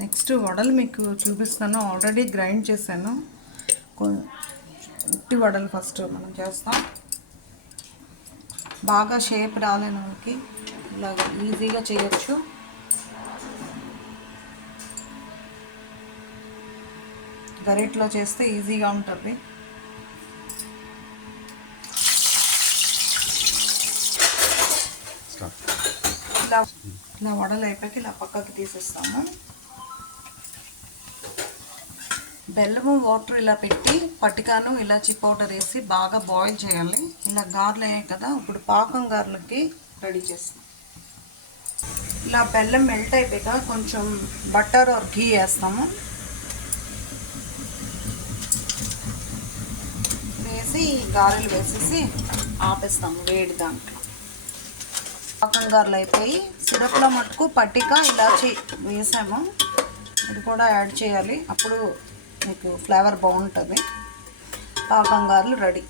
Next వడలు మీకు చూపిస్తాను. ఆల్రెడీ గ్రైండ్ చేశాను. ఉట్టి వడలు ఫస్ట్ మనం చేస్తాం. బాగా షేప్ రాలేని వాళ్ళకి ఇలాగ ఈజీగా చేయొచ్చు. గరిటలో చేస్తే ఈజీగా ఉంటుంది. ఇలా వడలు అయిపోయి ఇలా పక్కకి తీసేస్తాము. బెల్లము వాటర్ ఇలా పెట్టి పటికాను ఇలాచి పౌడర్ వేసి బాగా బాయిల్ చేయాలి. ఇలా గారెలు అయ్యాయి కదా, ఇప్పుడు పాకం గారెలకి రెడీ చేస్తాం. ఇలా బెల్లం మెల్ట్ అయిపోయాక కొంచెం బటర్ ఆర్ ఘీ వేస్తాము. వేసి గారెలు వేసేసి ఆపేస్తాము వేడి దాంట్లో. పాకం గారెలు అయిపోయి సిరప్లో మటుకు పట్టిక ఇలాచి వేసాము. ఇది కూడా యాడ్ చేయాలి, అప్పుడు మీకు ఫ్లేవర్ బాగుంటుంది. పాకం గారెలు రెడీ.